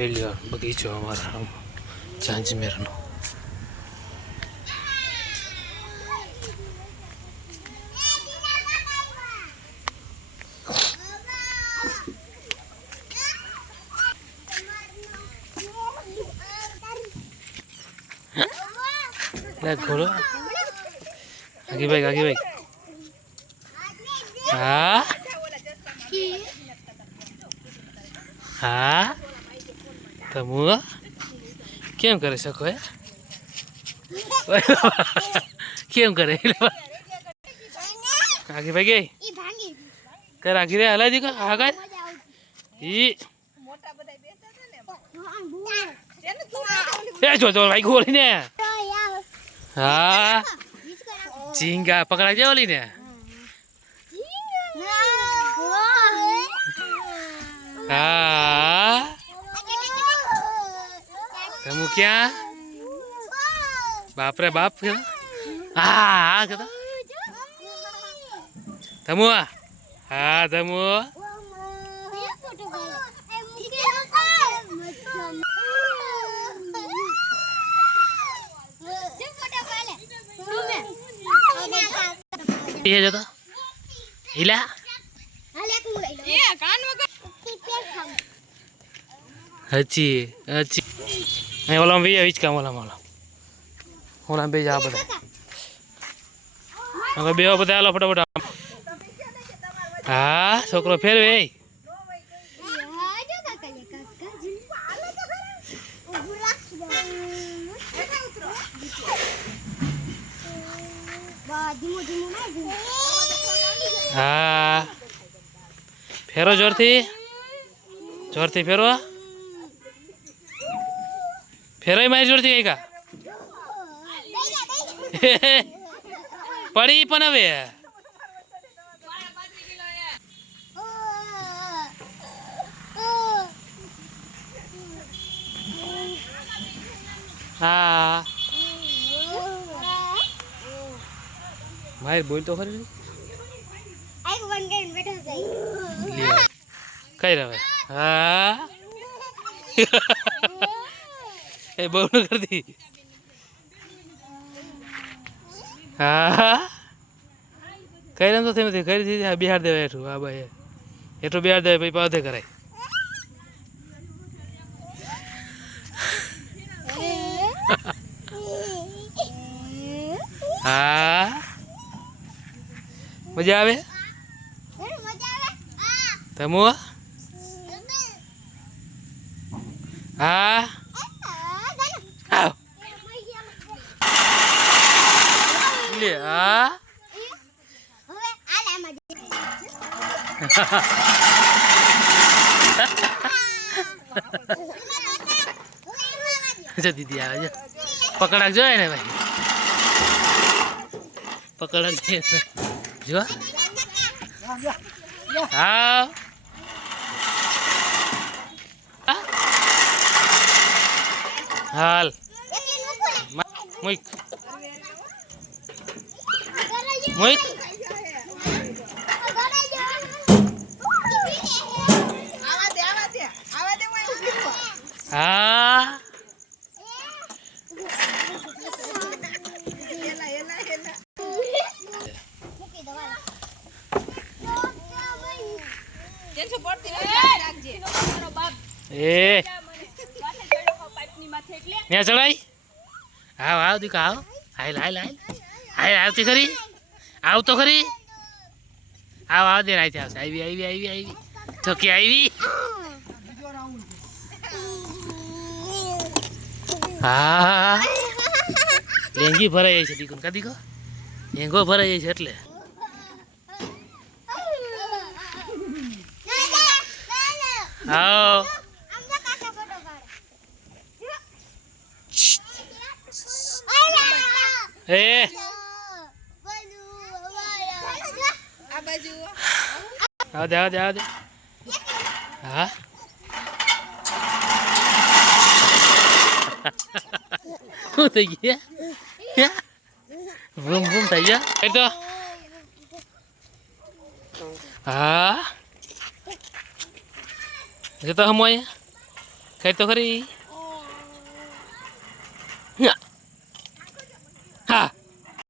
પહેલી બગીચો અમારા ઝાંઝમેરનો. ઘોડો આગી ભાઈ હા હા તમુ કેમ કરે શકો હે કેમ કરે આગી ભાઈ ગઈ કર આગી રે હલાઈ દી આગળ ઈ જો ભાઈ ગોળી ને હા ઝીંગા પકડા જાય ઓલી ને હા તમુ ક્યાં બાપ રે બાપ હા કહેતો તમુ હા તમુ ये जो तो हिला ये कान में अच्छी अच्छी मैं बोला भी इच का बोला बे जा बता अगर बे बता लो फटाफट हाँ छोकरो फेर वे हाँ फेरो जोर थी फेरो फेरो मारी जोर थी का पड़ी पण हवे हाँ मार बोल तो खरी कई रहे हाँ ए बहु न कर दी हाँ कई रहे तो थे मत कई थी बिहार दे एठू हाँ भाई एठू बिहार दे भाई पावते कराय हाँ मजा आवे तमु हाँ आओ ले हाँ अच्छा दीदी आ जा पकड़ा जो है ना भाई पकड़ा जो हाँ हाल मुइक मुइक हाँ ए न्या चढ़ाई आओ आओ दिखा आओ हाय हाय हाय हाय आवती खरी आव तो खरी आओ आओ दे आई थी आई तो क्या आई हाँ लेंगी भराई છે દીકુન કા દીકો લેંગો ભરાઈ છે એટલે आओ ए आओ दे हाँ શું થઈ ગયા બૂમ બૂમ થઈ ગયા તો હા એ તો હમ અહીંયા કઈ તો ખરી